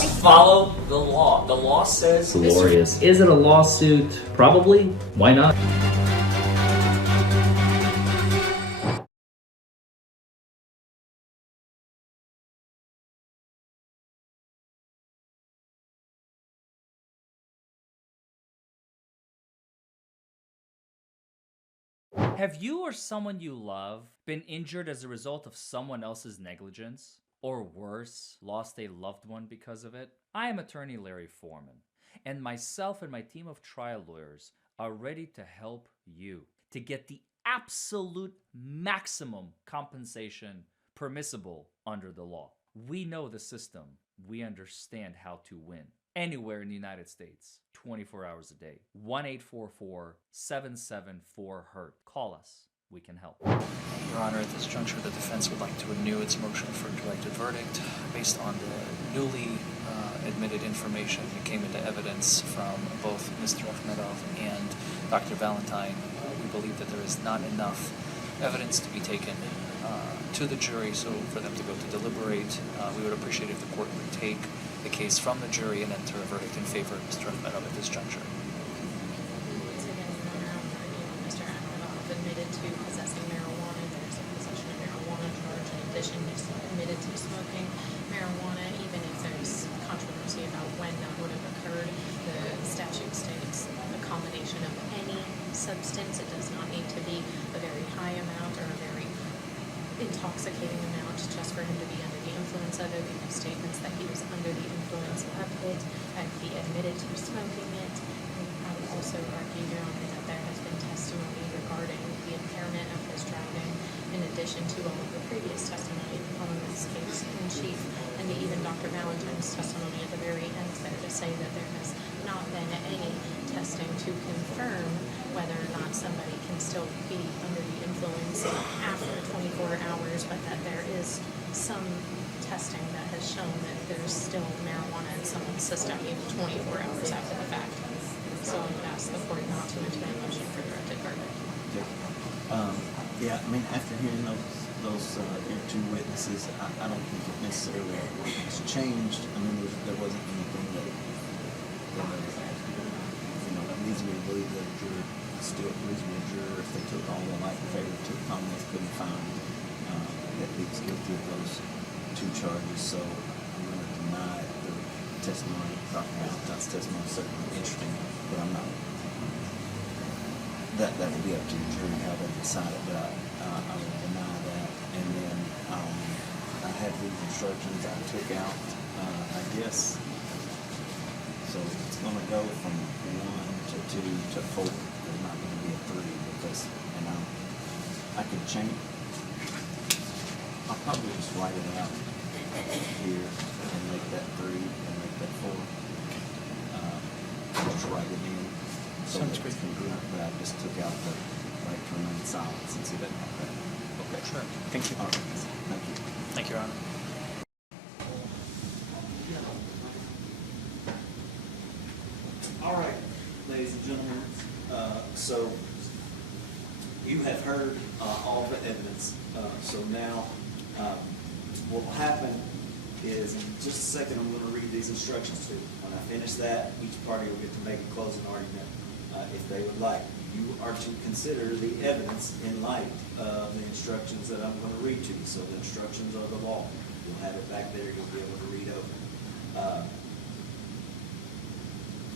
must follow the law. The law says... Glorious. Is it a lawsuit? Probably. Why not? Have you or someone you love been injured as a result of someone else's negligence? Or worse, lost a loved one because of it? I am attorney Larry Forman, and myself and my team of trial lawyers are ready to help you to get the absolute maximum compensation permissible under the law. We know the system. We understand how to win. Anywhere in the United States, 24 hours a day. 1-844-774-HURT. Call us. We can help. Your Honor, at this juncture, the defense would like to renew its motion for a directed verdict based on the newly admitted information that came into evidence from both Mr. Akhmedov and Dr. Valentine. We believe that there is not enough evidence to be taken to the jury, so for them to go to deliberate, we would appreciate if the court would take the case from the jury and enter a verdict in favor of Mr. Akhmedov at this juncture. Once again, Your Honor, Mr. Akhmedov admitted to possessing marijuana. There's a possession of marijuana charge. In addition, he's admitted to smoking marijuana, even if there's controversy about when that would have occurred. The statute states a combination of any substance. It does not need to be a very high amount or a very intoxicating amount just for him to be under the influence of it. We have statements that he was under the influence of it and he admitted to smoking it. I would also argue, Your Honor, that there has been testimony regarding the impairment of his driving in addition to all of the previous testimony on this case in chief, and even Dr. Valentine's testimony at the very end there to say that there has not been any testing to confirm whether or not somebody can still be under the influence after 24 hours, but that there is some testing that has shown that there's still marijuana in someone's system even 24 hours after the fact. So I would ask the court not to enter a motion for directed verdict. Yeah, I mean, after hearing those your two witnesses, I don't think it necessarily has changed. I mean, there wasn't anything that leads me to believe that a juror, still a reasonable juror, if they took all the light in favor to the comments, couldn't find that he was guilty of those two charges. So I'm going to deny the testimony. Dr. Valentine's testimony is certainly interesting, but I'm not. That would be up to the jury how they decide it, but I will deny that. And then I have these instructions I took out, I guess. So it's going to go from 1 to 2 to 4. There's not going to be a 3 because, I could change. I'll probably just write it out here and make that 3 and make that 4. Just write it in. So Sounds great. But I just took out the right to remain silent since he doesn't have that. Okay. Sure. Thank you. All right. Thank you. Thank you, Your Honor. All right, ladies and gentlemen, so you have heard all the evidence. So now what will happen is in just a second I'm going to read these instructions to you. When I finish that, each party will get to make a closing argument if they would like. You are to consider the evidence in light of the instructions that I'm going to read to you. So the instructions are the law. You'll have it back there. You'll be able to read over.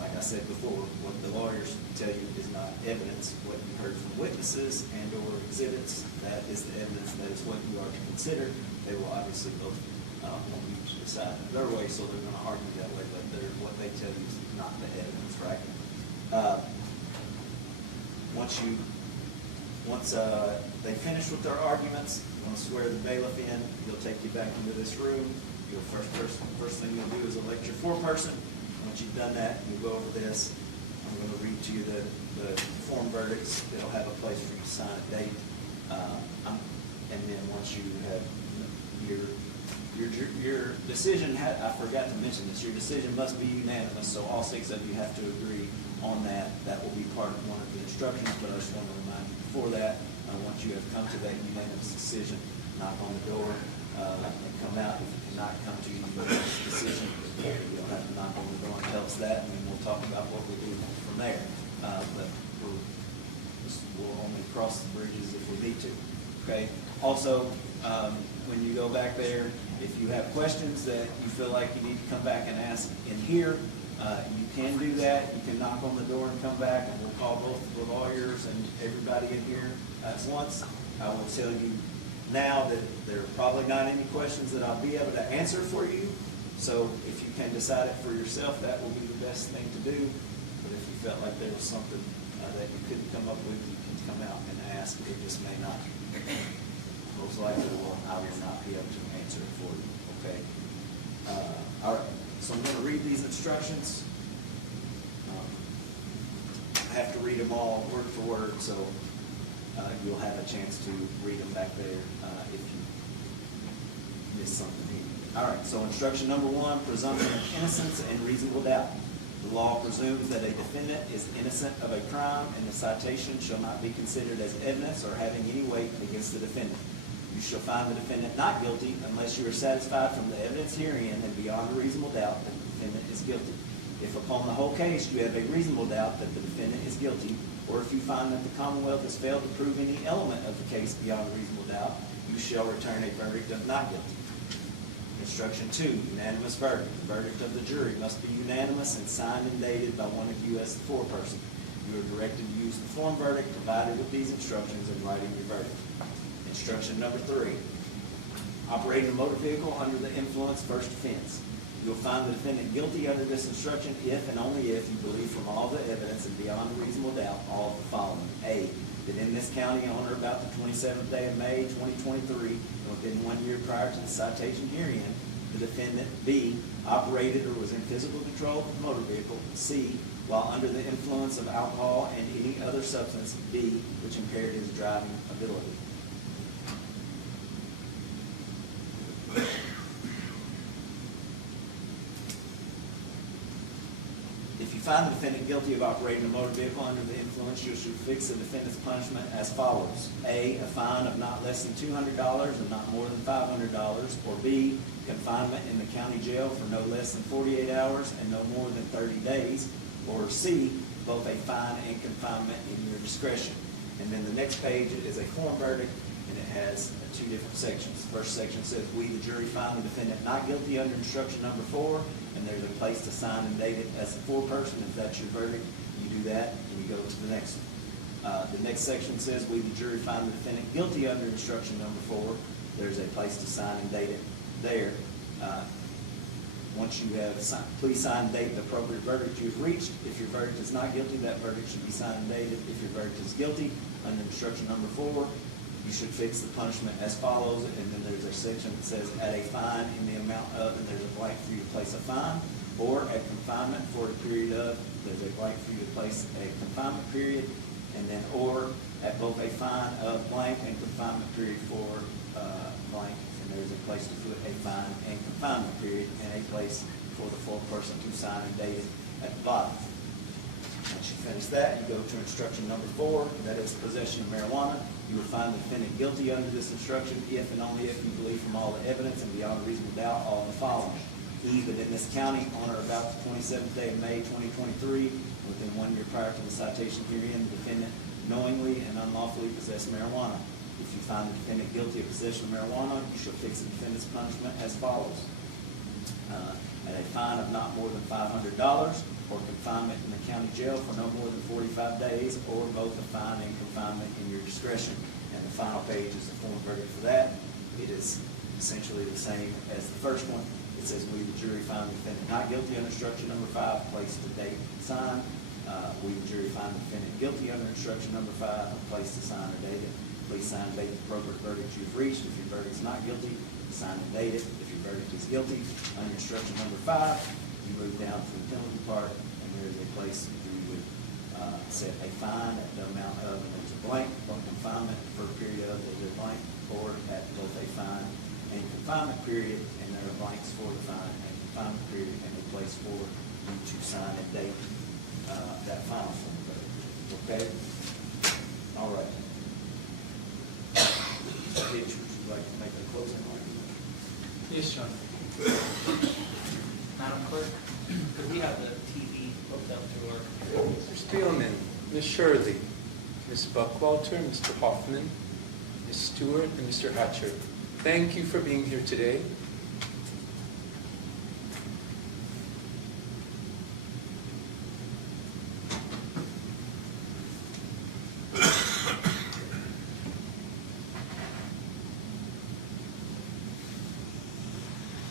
Like I said before, what the lawyers tell you is not evidence. What you heard from witnesses and or exhibits, that is the evidence. That is what you are to consider. They will obviously both want you to decide their way, so they're going to argue that way, but what they tell you is not the evidence, right? Once they finish with their arguments, you're going to swear the bailiff in. He'll take you back into this room. First thing you'll do is elect your foreperson. Once you've done that, you'll go over this. I'm going to read to you the form verdicts. It'll have a place for you to sign a date. And then once you have your decision, I forgot to mention this, your decision must be unanimous, so all 6 of you have to agree on that. That will be part of one of the instructions, but I just want to remind you before that, once you have come to that unanimous decision, knock on the door and come out. If you cannot come to a unanimous decision, You'll have to knock on the door and tell us that, and then we'll talk about what we do from there. But we'll only cross the bridges if we need to, okay? Also, when you go back there, if you have questions that you feel like you need to come back and ask in here, you can do that. You can knock on the door and come back, and we'll call both the lawyers and everybody in here at once. I will tell you now that there are probably not any questions that I'll be able to answer for you. So if you can decide it for yourself, that will be the best thing to do. But if you felt like there was something that you couldn't come up with, you can come out and ask. It just may not. Most likely, I will not be able to answer it for you. Okay. All right. So I'm going to read these instructions. I have to read them all word for word, so you'll have a chance to read them back there if you miss something here. All right, so instruction number 1, presumption of innocence and reasonable doubt. The law presumes that a defendant is innocent of a crime, and the citation shall not be considered as evidence or having any weight against the defendant. You shall find the defendant not guilty unless you are satisfied from the evidence herein and beyond a reasonable doubt that the defendant is guilty. If upon the whole case you have a reasonable doubt that the defendant is guilty, or if you find that the Commonwealth has failed to prove any element of the case beyond a reasonable doubt, you shall return a verdict of not guilty. Instruction 2, unanimous verdict. The verdict of the jury must be unanimous and signed and dated by one of you as the foreperson. You are directed to use the form verdict provided with these instructions in writing your verdict. Instruction number 3, operating a motor vehicle under the influence, first offense. You will find the defendant guilty under this instruction if and only if you believe from all the evidence and beyond a reasonable doubt all of the following. A, that in this county on or about the 27th day of May 2023, and within 1 year prior to the citation herein, the defendant, B, operated or was in physical control of the motor vehicle, C, while under the influence of alcohol and any other substance, B, which impaired his driving ability. If you find the defendant guilty of operating a motor vehicle under the influence, you should fix the defendant's punishment as follows. A, a fine of not less than $200 and not more than $500, or B, confinement in the county jail for no less than 48 hours and no more than 30 days, or C, both a fine and confinement in your discretion. And then the next page is a form verdict, and it has 2 different sections. The first section says, we, the jury, find the defendant not guilty under instruction number 4, and there's a place to sign and date it as a foreperson. If that's your verdict, you do that, and you go to the next one. The next section says, we, the jury, find the defendant guilty under instruction number 4. There's a place to sign and date it there. Once you have signed, please sign and date the appropriate verdict you've reached. If your verdict is not guilty, that verdict should be signed and dated. If your verdict is guilty under instruction number 4, you should fix the punishment as follows, and then there's a section that says at a fine in the amount of, and there's a blank for you to place a fine, or at confinement for a period of, there's a blank for you to place a confinement period, and then or at both a fine of blank and confinement period for blank, and there's a place to put a fine and confinement period, and a place for the foreperson to sign and date it at the bottom. Once you finish that, you go to instruction number 4, that is possession of marijuana. You will find the defendant guilty under this instruction if and only if you believe from all the evidence and beyond a reasonable doubt all of the following. E, that in this county on or about the 27th day of May 2023, within 1 year prior to the citation herein, the defendant knowingly and unlawfully possessed marijuana. If you find the defendant guilty of possession of marijuana, you shall fix the defendant's punishment as follows. At a fine of not more than $500, or confinement in the county jail for no more than 45 days, or both a fine and confinement in your discretion. And the final page is the form verdict for that. It is essentially the same as the first one. It says, we, the jury, find the defendant not guilty under instruction number 5, place to date and sign. We, the jury, find the defendant guilty under instruction number 5, place to sign or date it. Please sign and date the appropriate verdict you've reached. If your verdict is not guilty, sign and date it. If your verdict is guilty under instruction number 5, you move down to the penalty part, and there is a place where you would set a fine at the amount of, and there's a blank, or confinement for a period of, there's a blank, or at both a fine and confinement period, and there are blanks for the fine and confinement period, and a place for you to sign and date that final form verdict. Okay? All right. Mr. Hitch, would you like to make a closing argument? Yes, John. Madam Clerk. We have the TV hooked up to our computer. Mr. Spielman, Ms. Shirley, Ms. Buckwalter, Mr. Hoffman, Ms. Stewart, and Mr. Hatcher. Thank you for being here today.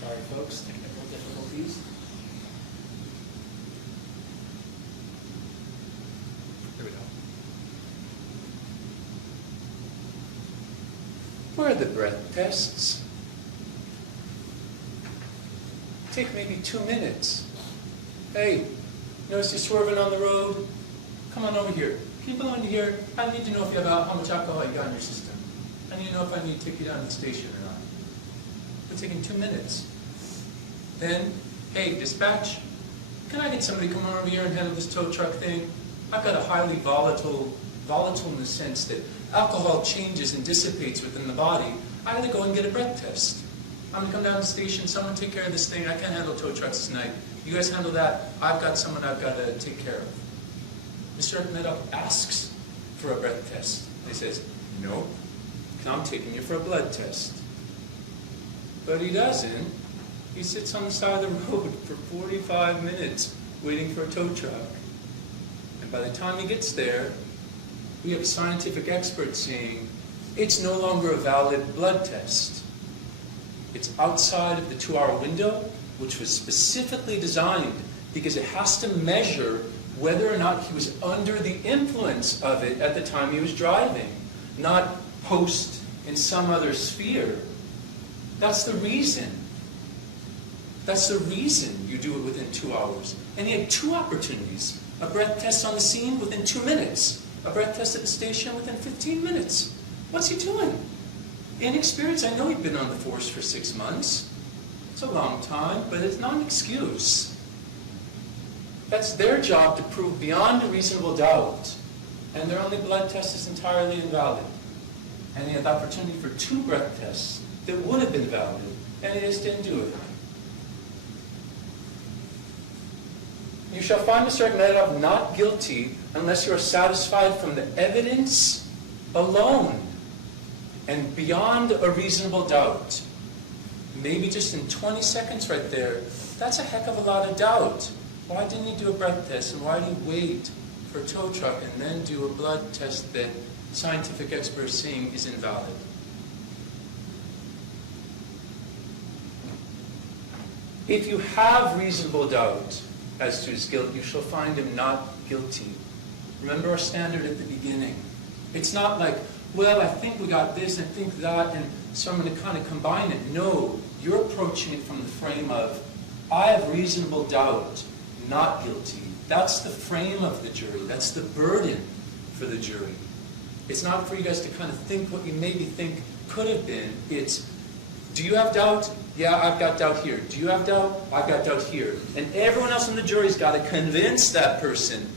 Sorry, folks, technical difficulties. There we go. Where are the breath tests? Take maybe 2 minutes. Hey, notice you swerving on the road? Come on over here. People on here, I need to know if you have how much alcohol you got in your system. I need to know if I need to take you down to the station or not. We're taking 2 minutes. Then, hey, dispatch, can I get somebody to come over here and handle this tow truck thing? I've got a highly volatile in the sense that alcohol changes and dissipates within the body. I gotta go and get a breath test. I'm gonna come down to the station, someone take care of this thing. I can't handle tow trucks tonight. You guys handle that. I've got someone I've got to take care of. Mr. Akhmedov asks for a breath test. He says, no, I'm taking you for a blood test. But he doesn't. He sits on the side of the road for 45 minutes waiting for a tow truck. And by the time he gets there, we have a scientific expert saying it's no longer a valid blood test. It's outside of the 2-hour window, which was specifically designed because it has to measure whether or not he was under the influence of it at the time he was driving, not post in some other sphere. That's the reason. That's the reason you do it within 2 hours. And he had 2 opportunities. A breath test on the scene within 2 minutes. A breath test at the station within 15 minutes. What's he doing? Inexperience, I know he'd been on the force for 6 months. It's a long time, but it's not an excuse. That's their job to prove beyond a reasonable doubt. And their only blood test is entirely invalid. And he had the opportunity for 2 breath tests that would have been valid, and he just didn't do it. You shall find Mr. Akhmedov not guilty unless you are satisfied from the evidence alone and beyond a reasonable doubt. Maybe just in 20 seconds right there, that's a heck of a lot of doubt. Why didn't he do a breath test, and why did he wait for a tow truck and then do a blood test that scientific experts are saying is invalid? If you have reasonable doubt as to his guilt, you shall find him not guilty. Remember our standard at the beginning. It's not like, well, I think we got this, I think that, and so I'm going to kind of combine it. No, you're approaching it from the frame of, I have reasonable doubt, not guilty. That's the frame of the jury. That's the burden for the jury. It's not for you guys to kind of think what you maybe think could have been. It's, do you have doubt? Yeah, I've got doubt here. Do you have doubt? I've got doubt here. And everyone else in the jury's got to convince that person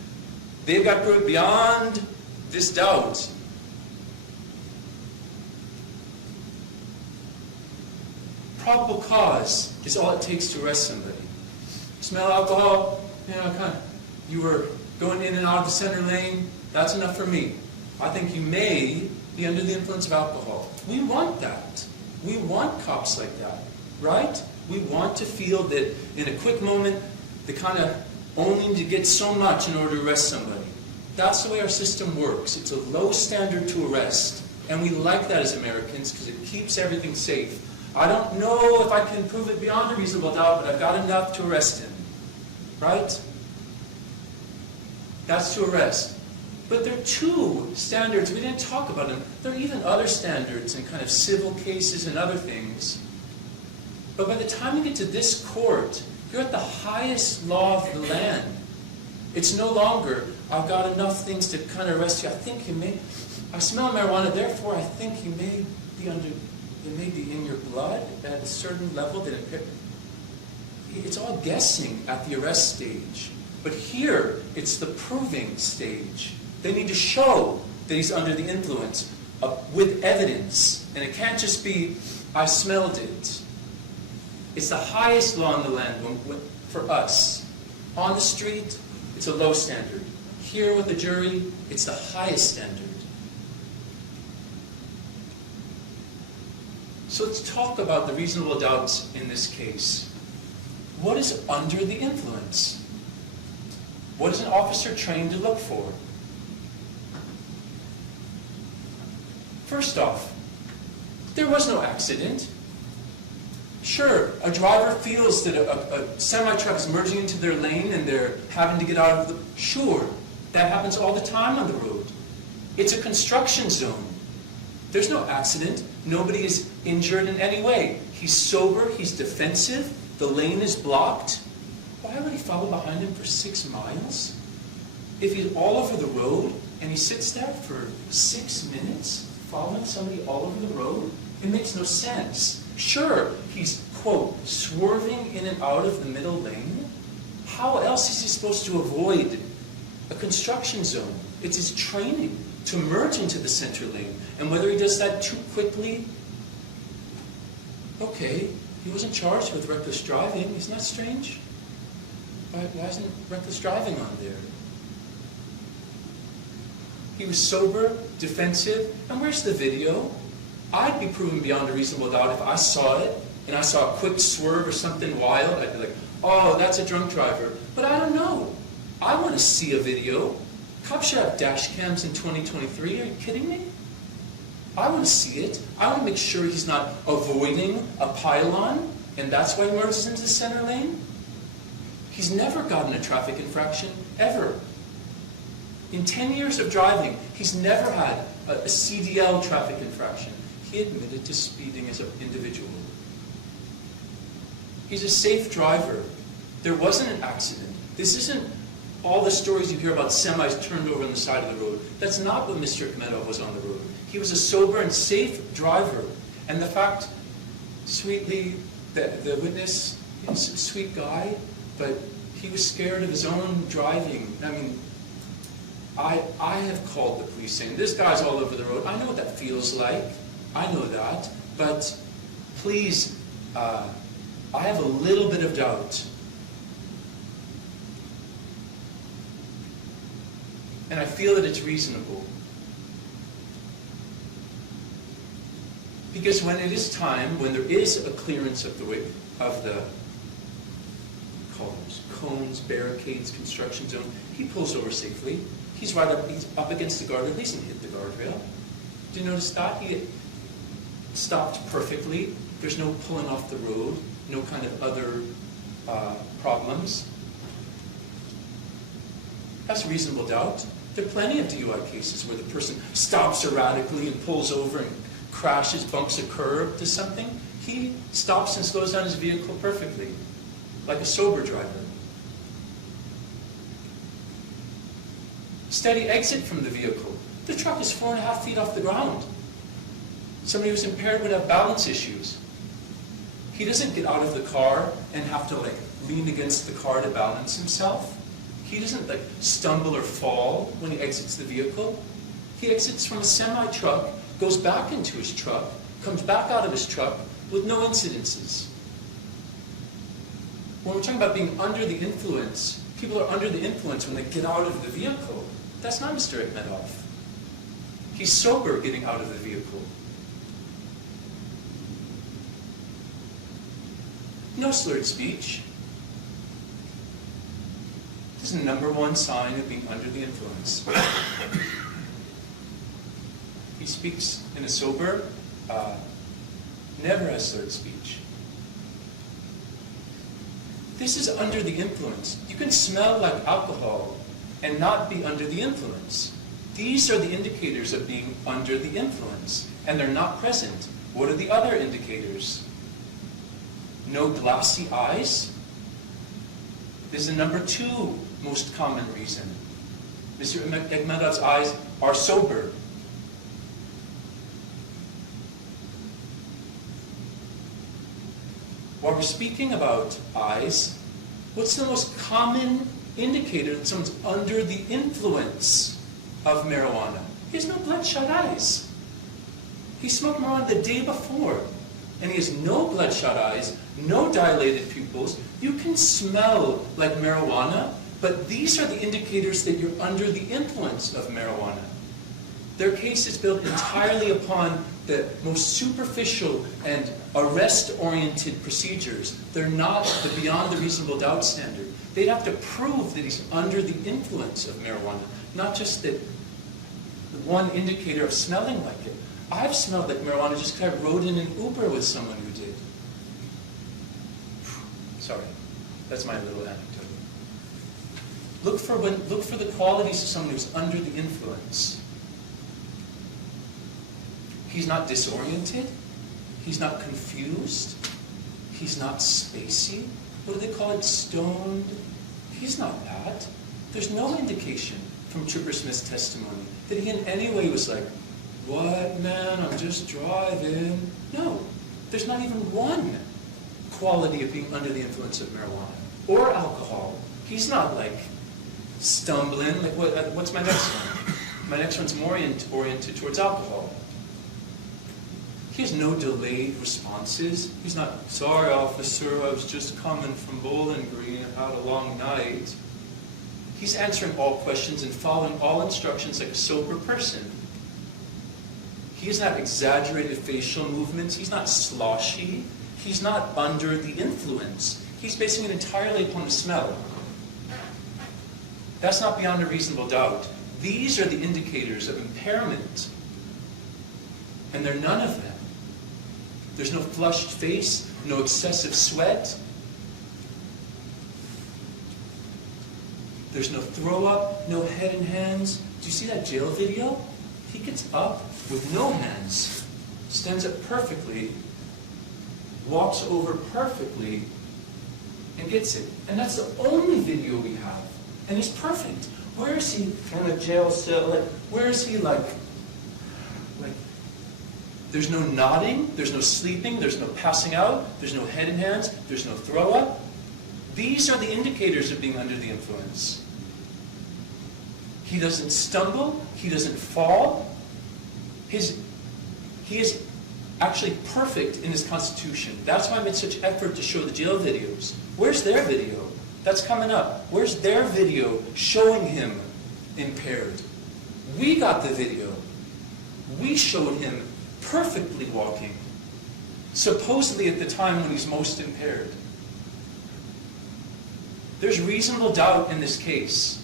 they've got proof beyond this doubt. Probable cause is all it takes to arrest somebody. Smell alcohol? You were going in and out of the center lane? That's enough for me. I think you may be under the influence of alcohol. We want that. We want cops like that, right? We want to feel that in a quick moment, they kind of only need to get so much in order to arrest somebody. That's the way our system works. It's a low standard to arrest, and we like that as Americans because it keeps everything safe. I don't know if I can prove it beyond a reasonable doubt, but I've got enough to arrest him, right? That's to arrest. But there are 2 standards. We didn't talk about them. There are even other standards in kind of civil cases and other things. But by the time you get to this court, you're at the highest law of the land. It's no longer, I've got enough things to kind of arrest you. I think you may, I smell marijuana, therefore I think you may be under, it may be in your blood at a certain level that it's all guessing at the arrest stage. But here, it's the proving stage. They need to show that he's under the influence with evidence. And it can't just be, I smelled it. It's the highest law in the land for us. On the street, it's a low standard. Here with the jury, it's the highest standard. So let's talk about the reasonable doubts in this case. What is under the influence? What is an officer trained to look for? First off, there was no accident. Sure, a driver feels that a semi-truck is merging into their lane and they're having to get out of the... Sure, that happens all the time on the road. It's a construction zone. There's no accident. Nobody is injured in any way. He's sober, he's defensive, the lane is blocked. Why would he follow behind him for 6 miles? If he's all over the road and he sits there for 6 minutes following somebody all over the road, it makes no sense. Sure, he's, quote, swerving in and out of the middle lane. How else is he supposed to avoid a construction zone? It's his training to merge into the center lane. And whether he does that too quickly, okay, he wasn't charged with reckless driving. Isn't that strange? Why isn't reckless driving on there? He was sober, defensive, and where's the video? I'd be proven beyond a reasonable doubt if I saw it, and I saw a quick swerve or something wild. I'd be like, oh, that's a drunk driver. But I don't know. I want to see a video. Cops should have dash cams in 2023. Are you kidding me? I want to see it. I want to make sure he's not avoiding a pylon, and that's why he merges into the center lane. He's never gotten a traffic infraction, ever. In 10 years of driving, he's never had a CDL traffic infraction. He admitted to speeding as an individual. He's a safe driver. There wasn't an accident. This isn't all the stories you hear about semis turned over on the side of the road. That's not what Mr. Akhmedov was on the road. He was a sober and safe driver. And the fact, sweetly, the witness, he's a sweet guy, but he was scared of his own driving. I mean, I have called the police saying, this guy's all over the road. I know what that feels like. I know that. But please, I have a little bit of doubt. And I feel that it's reasonable. Because when it is time, when there is a clearance of the cones, barricades, construction zone, he pulls over safely. He's up against the guardrail. He doesn't hit the guardrail. Do you notice that? He stopped perfectly. There's no pulling off the road, no kind of other problems. That's reasonable doubt. There are plenty of DUI cases where the person stops erratically and pulls over and crashes, bumps a curb to something. He stops and slows down his vehicle perfectly, like a sober driver. Steady exit from the vehicle. The truck is 4.5 feet off the ground. Somebody who's impaired would have balance issues. He doesn't get out of the car and have to lean against the car to balance himself. He doesn't stumble or fall when he exits the vehicle. He exits from a semi-truck, goes back into his truck, comes back out of his truck with no incidences. When we're talking about being under the influence, people are under the influence when they get out of the vehicle. That's not Mr. Akhmedov. He's sober getting out of the vehicle. No slurred speech. This is the #1 sign of being under the influence. He speaks in a sober, never has slurred speech. This is under the influence. You can smell like alcohol and not be under the influence. These are the indicators of being under the influence, and they're not present. What are the other indicators? No glassy eyes. This is the #2 most common reason. Mr. Akhmedov's eyes are sober. While we're speaking about eyes, what's the most common indicator that someone's under the influence of marijuana? He has no bloodshot eyes. He smoked marijuana the day before, and he has no bloodshot eyes, no dilated pupils. You can smell like marijuana, but these are the indicators that you're under the influence of marijuana. Their case is built entirely upon the most superficial and arrest-oriented procedures. They're not the beyond the reasonable doubt standard. They'd have to prove that he's under the influence of marijuana, not just that one indicator of smelling like it. I've smelled like marijuana just because I rode in an Uber with someone who did. Sorry, that's my little anecdote. Look for the qualities of someone who's under the influence. He's not disoriented. He's not confused. He's not spacey. What do they call it? Stoned? He's not that. There's no indication from Trooper Smith's testimony that he in any way was like, what, man, I'm just driving. No, there's not even one quality of being under the influence of marijuana or alcohol. He's not like stumbling. Like what's my next one? My next one's more oriented towards alcohol. He has no delayed responses. He's not, sorry, officer, I was just coming from Bowling Green. I had a long night. He's answering all questions and following all instructions like a sober person. He has not exaggerated facial movements. He's not sloshy. He's not under the influence. He's basing it entirely upon the smell. That's not beyond a reasonable doubt. These are the indicators of impairment. And they're none of them. There's no flushed face, no excessive sweat. There's no throw up, no head and hands. Do you see that jail video? He gets up with no hands, stands up perfectly, walks over perfectly, and gets it. And that's the only video we have. And he's perfect. Where is he in a jail cell? Like, where is he like, there's no nodding, there's no sleeping, there's no passing out, there's no head and hands, there's no throw up. These are the indicators of being under the influence. He doesn't stumble, he doesn't fall. He is actually perfect in his constitution. That's why I made such effort to show the jail videos. Where's their video? That's coming up. Where's their video showing him impaired? We got the video. We showed him perfectly walking, supposedly at the time when he's most impaired. There's reasonable doubt in this case.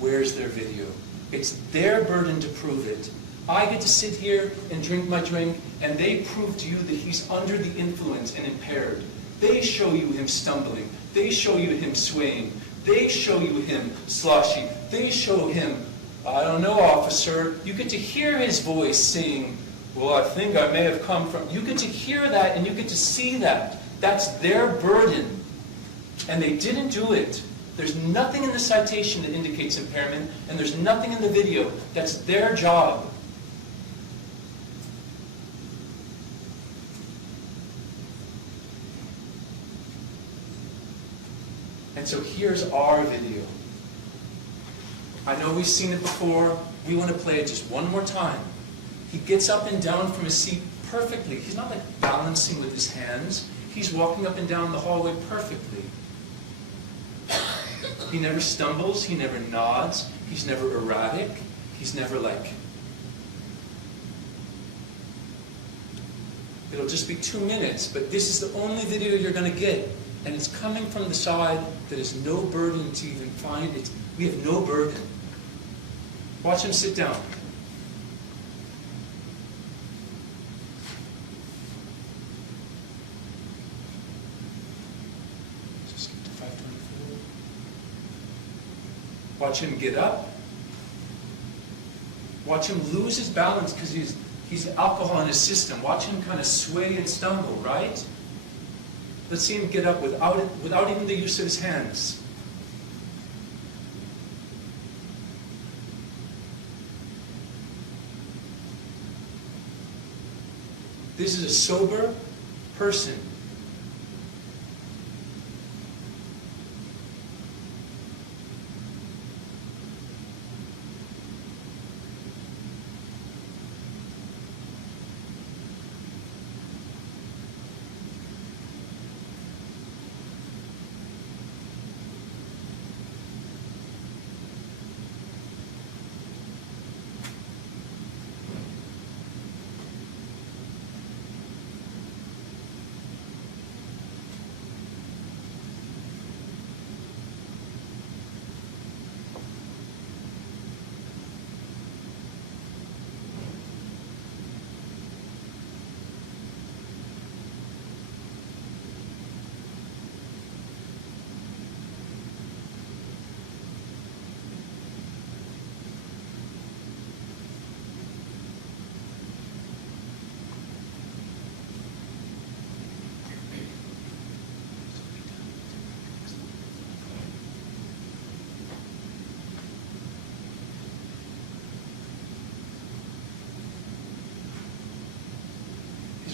Where's their video? It's their burden to prove it. I get to sit here and drink my drink, and they prove to you that he's under the influence and impaired. They show you him stumbling. They show you him swaying. They show you him sloshy. They show him, I don't know, officer. You get to hear his voice saying, well, I think I may have come from... You get to hear that and you get to see that. That's their burden. And they didn't do it. There's nothing in the citation that indicates impairment, and there's nothing in the video. That's their job. And so here's our video. I know we've seen it before. We want to play it just one more time. He gets up and down from his seat perfectly. He's not like balancing with his hands. He's walking up and down the hallway perfectly. He never stumbles. He never nods. He's never erratic. He's never like... It'll just be 2 minutes, but this is the only video you're going to get. And it's coming from the side that is no burden to even find it. We have no burden. Watch him sit down. Just skip to 524. Watch him get up. Watch him lose his balance because he's alcohol in his system. Watch him kind of sway and stumble, right? Let's see him get up without even the use of his hands. This is a sober person.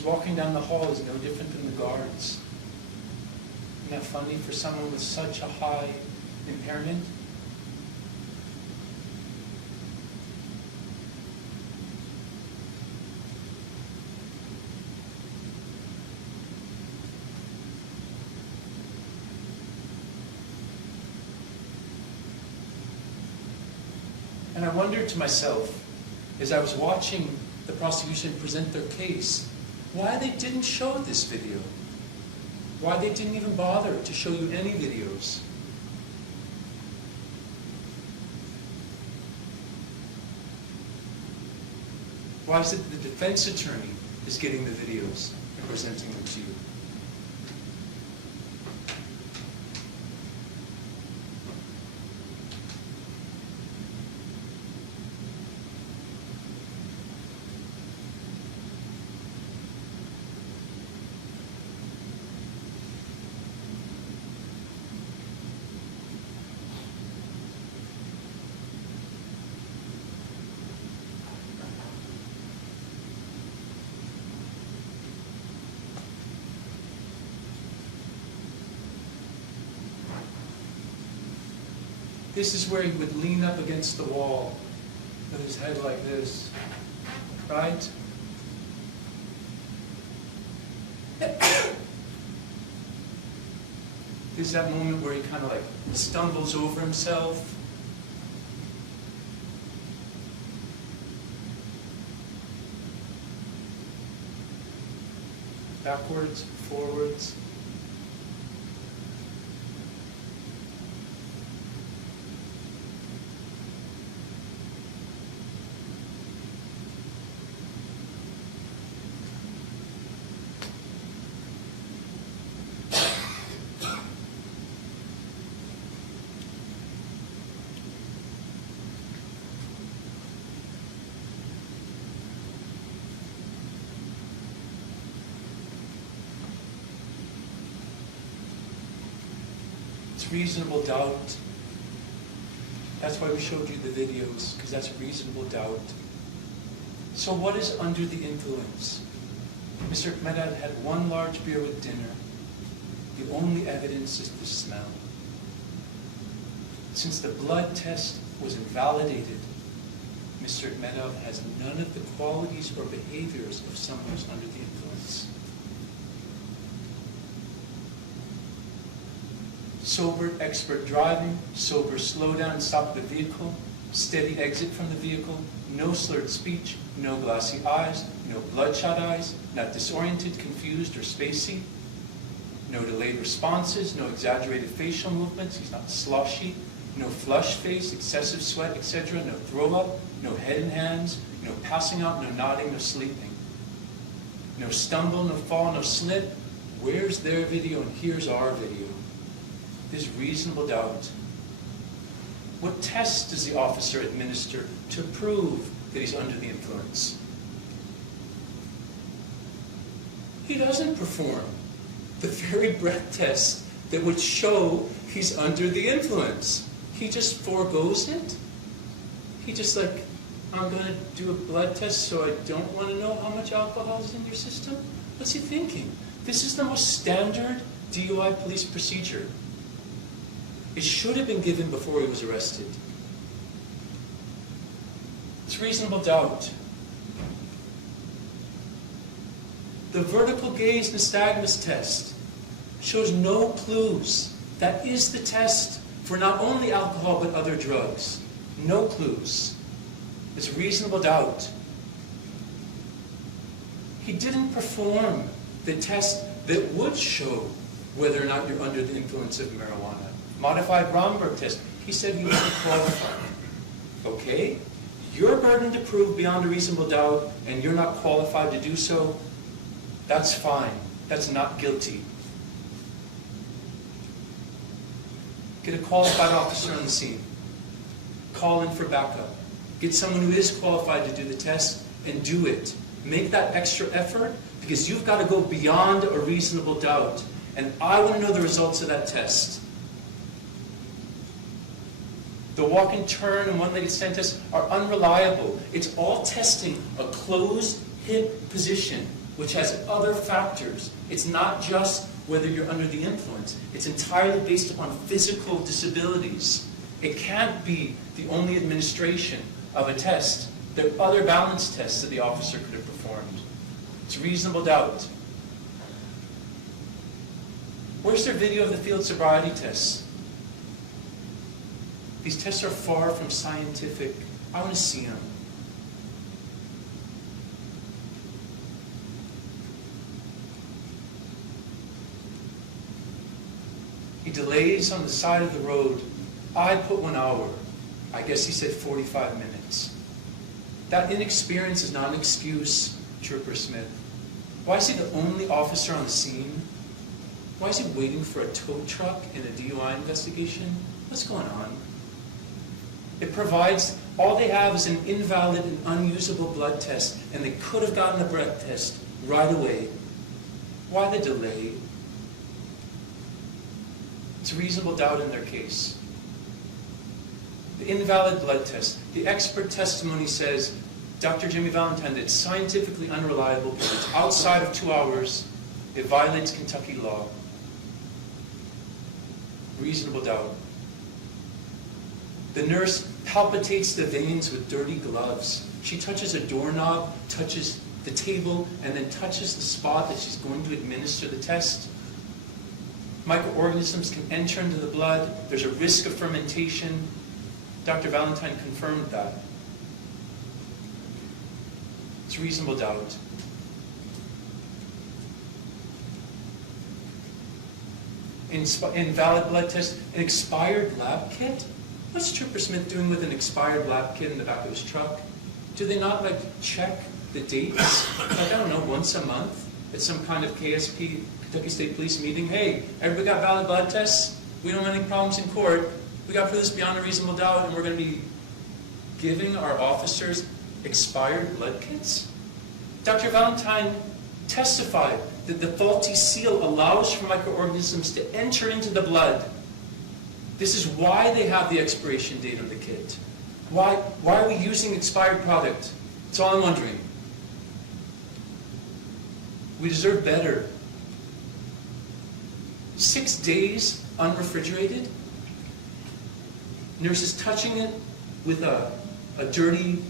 who's walking down the hall is no different than the guards. Isn't that funny for someone with such a high impairment? And I wondered to myself, as I was watching the prosecution present their case, why they didn't show this video. Why they didn't even bother to show you any videos. Why is it that the defense attorney is getting the videos and presenting them to you? This is where he would lean up against the wall with his head like this, right? This is that moment where he kind of like stumbles over himself. Backwards, forwards. It's reasonable doubt. That's why we showed you the videos, because that's reasonable doubt. So what is under the influence? Mr. Ahmedov had one large beer with dinner. The only evidence is the smell. Since the blood test was invalidated, Mr. Ahmedov has none of the qualities or behaviors of someone who's under the influence. Sober, expert driving, sober, slow down, stop the vehicle, steady exit from the vehicle, no slurred speech, no glassy eyes, no bloodshot eyes, not disoriented, confused, or spacey, no delayed responses, no exaggerated facial movements, he's not sloshy, no flush face, excessive sweat, etc., no throw up, no head and hands, no passing out, no nodding, no sleeping, no stumble, no fall, no slip. Where's their video and here's our video? There's reasonable doubt. What tests does the officer administer to prove that he's under the influence? He doesn't perform the very breath test that would show he's under the influence. He just forgoes it. He just like, I'm going to do a blood test so I don't want to know how much alcohol is in your system? What's he thinking? This is the most standard DUI police procedure. It should have been given before he was arrested. It's reasonable doubt. The vertical gaze nystagmus test shows no clues. That is the test for not only alcohol but other drugs. No clues. It's reasonable doubt. He didn't perform the test that would show whether or not you're under the influence of marijuana. Modified Romberg test. He said he wasn't qualified. Okay? Your burden to prove beyond a reasonable doubt, and you're not qualified to do so, that's fine. That's not guilty. Get a qualified officer on the scene. Call in for backup. Get someone who is qualified to do the test and do it. Make that extra effort because you've got to go beyond a reasonable doubt. And I want to know the results of that test. The walk and turn and one-legged stand tests are unreliable. It's all testing a closed hip position which has other factors. It's not just whether you're under the influence. It's entirely based upon physical disabilities. It can't be the only administration of a test. There are other balance tests that the officer could have performed. It's reasonable doubt. Where's their video of the field sobriety tests? These tests are far from scientific. I want to see them. He delays on the side of the road. I put 1 hour. I guess he said 45 minutes. That inexperience is not an excuse, Trooper Smith. Why is he the only officer on the scene? Why is he waiting for a tow truck in a DUI investigation? What's going on? It provides, all they have is an invalid and unusable blood test, and they could have gotten a breath test right away. Why the delay? It's reasonable doubt in their case. The invalid blood test. The expert testimony says, Dr. Jimmy Valentine, that it's scientifically unreliable because it's outside of 2 hours. It violates Kentucky law. Reasonable doubt. The nurse palpitates the veins with dirty gloves. She touches a doorknob, touches the table, and then touches the spot that she's going to administer the test. Microorganisms can enter into the blood. There's a risk of fermentation. Dr. Valentine confirmed that. It's reasonable doubt. Invalid blood test, an expired lab kit? What's Trooper Smith doing with an expired lab kit in the back of his truck? Do they not check the dates? I don't know, once a month at some kind of KSP, Kentucky State Police meeting? Hey, everybody got valid blood tests? We don't have any problems in court. We got proof this beyond a reasonable doubt, and we're going to be giving our officers expired blood kits? Dr. Valentine testified that the faulty seal allows for microorganisms to enter into the blood. This is why they have the expiration date of the kit. Why are we using expired product? That's all I'm wondering. We deserve better. 6 days unrefrigerated? Nurse is touching it with a dirty,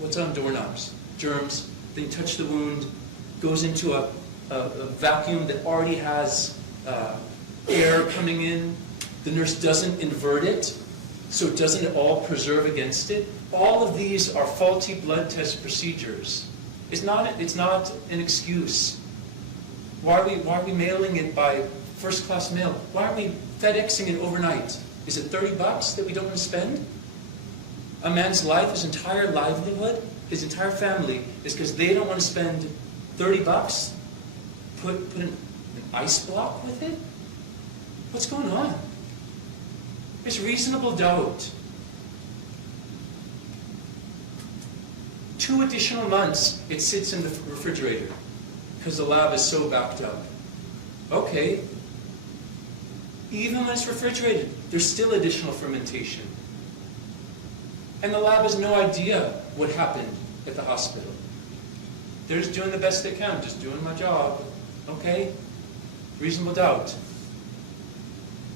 what's on doorknobs? Germs. Then you touch the wound, goes into a vacuum that already has air coming in. The nurse doesn't invert it, so it doesn't all preserve against it. All of these are faulty blood test procedures. It's not an excuse. Why are we mailing it by first-class mail? Why aren't we FedExing it overnight? Is it $30 that we don't want to spend? A man's life, his entire livelihood, his entire family, is because they don't want to spend $30? Put an ice block with it? What's going on? There's reasonable doubt. 2 additional months it sits in the refrigerator because the lab is so backed up. Okay. Even when it's refrigerated, there's still additional fermentation. And the lab has no idea what happened at the hospital. They're just doing the best they can, just doing my job. Okay? Reasonable doubt.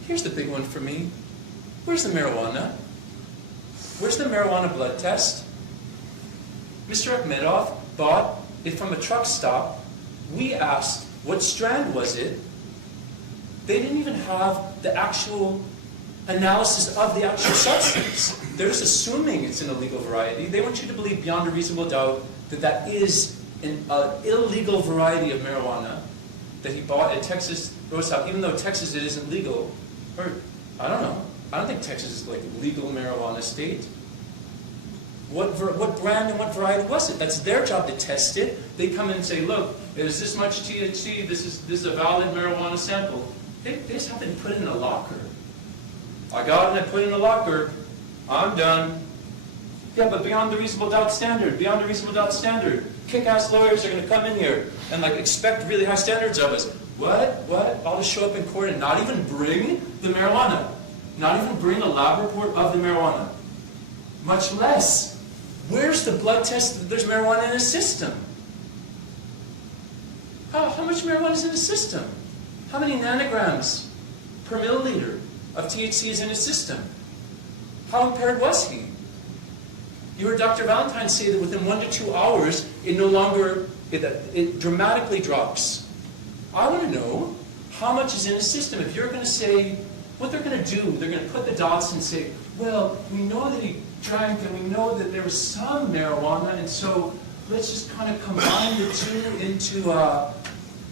Here's the big one for me. Where's the marijuana? Where's the marijuana blood test? Mr. Akhmedov bought it from a truck stop. We asked, what strand was it? They didn't even have the actual analysis of the actual substance. They're just assuming it's an illegal variety. They want you to believe beyond a reasonable doubt that that is an illegal variety of marijuana that he bought at Texas Roadstop, even though Texas it isn't legal. Or, I don't know. I don't think Texas is like a legal marijuana state. What brand and what variety was it? That's their job to test it. They come in and say, look, there's this much THC, this is a valid marijuana sample. They just have to put it in a locker. I got it and I put it in a locker. I'm done. Yeah, but beyond the reasonable doubt standard, beyond the reasonable doubt standard. Kick-ass lawyers are going to come in here and expect really high standards of us. What? I'll just show up in court and not even bring the marijuana. Not even bring a lab report of the marijuana. Much less, where's the blood test that there's marijuana in his system? How much marijuana is in his system? How many nanograms per milliliter of THC is in his system? How impaired was he? You heard Dr. Valentine say that within 1 to 2 hours, it dramatically drops. I want to know how much is in his system. If you're going to say, what they're going to do, they're going to put the dots and say, well, we know that he drank and we know that there was some marijuana, and so let's just kind of combine the two into,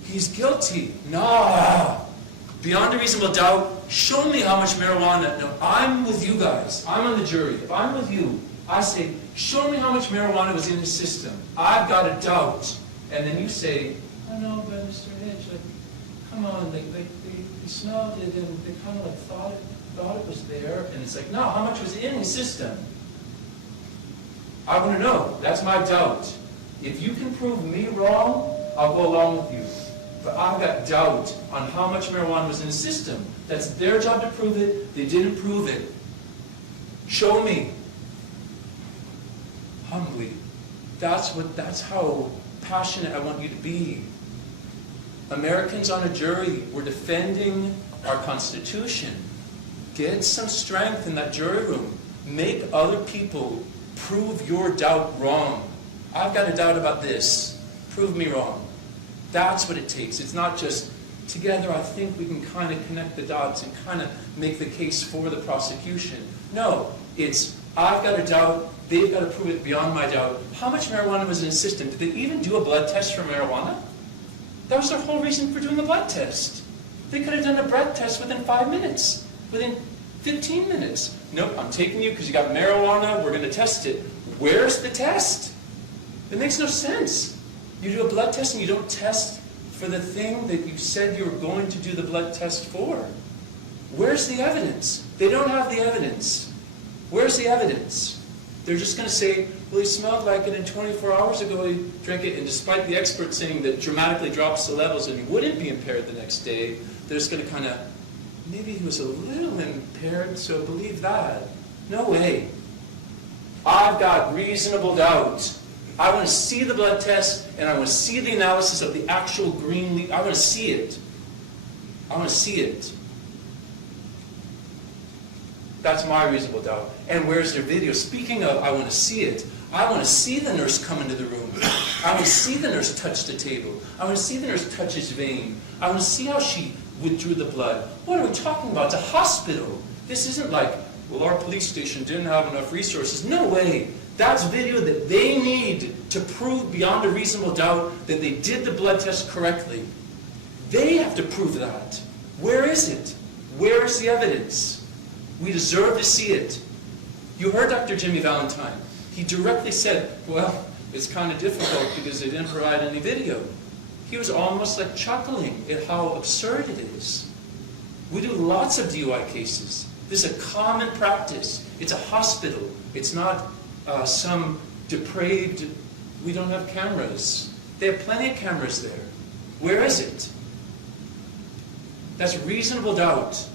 he's guilty. Nah. Beyond a reasonable doubt, show me how much marijuana. No, I'm with you guys. I'm on the jury. If I'm with you, I say, show me how much marijuana was in his system. I've got a doubt. And then you say, oh no, but Mr. Hitch, like, come on, they smelled it and they kind of like thought it was there. And it's like, no, how much was in his system? I want to know. That's my doubt. If you can prove me wrong, I'll go along with you. But I've got doubt on how much marijuana was in the system. That's their job to prove it. They didn't prove it. Show me. Humbly. That's how passionate I want you to be. Americans on a jury, we're defending our Constitution. Get some strength in that jury room. Make other people prove your doubt wrong. I've got a doubt about this. Prove me wrong. That's what it takes. It's not just, together I think we can kind of connect the dots and kind of make the case for the prosecution. No, it's, I've got a doubt, they've got to prove it beyond my doubt. How much marijuana was in his system? Did they even do a blood test for marijuana? That was their whole reason for doing the blood test. They could have done a breath test within 5 minutes, within 15 minutes. Nope, I'm taking you because you got marijuana, we're going to test it. Where's the test? It makes no sense. You do a blood test and you don't test for the thing that you said you were going to do the blood test for. Where's the evidence? They don't have the evidence. Where's the evidence? They're just going to say, well, he smelled like it, and 24 hours ago he drank it, and despite the experts saying that dramatically drops the levels and he wouldn't be impaired the next day, they're just going to kind of, maybe he was a little impaired, so believe that. No way. I've got reasonable doubt. I want to see the blood test, and I want to see the analysis of the actual green leaf. I want to see it. I want to see it. That's my reasonable doubt. And where's their video? Speaking of, I want to see it. I want to see the nurse come into the room. I want to see the nurse touch the table. I want to see the nurse touch his vein. I want to see how she withdrew the blood. What are we talking about? It's a hospital. This isn't like, well, our police station didn't have enough resources. No way. That's video that they need to prove beyond a reasonable doubt that they did the blood test correctly. They have to prove that. Where is it? Where is the evidence? We deserve to see it. You heard Dr. Jimmy Valentine. He directly said, well, it's kind of difficult because they didn't provide any video. He was almost like chuckling at how absurd it is. We do lots of DUI cases. This is a common practice. It's a hospital. It's not some depraved, we don't have cameras. They have plenty of cameras there. Where is it? That's reasonable doubt.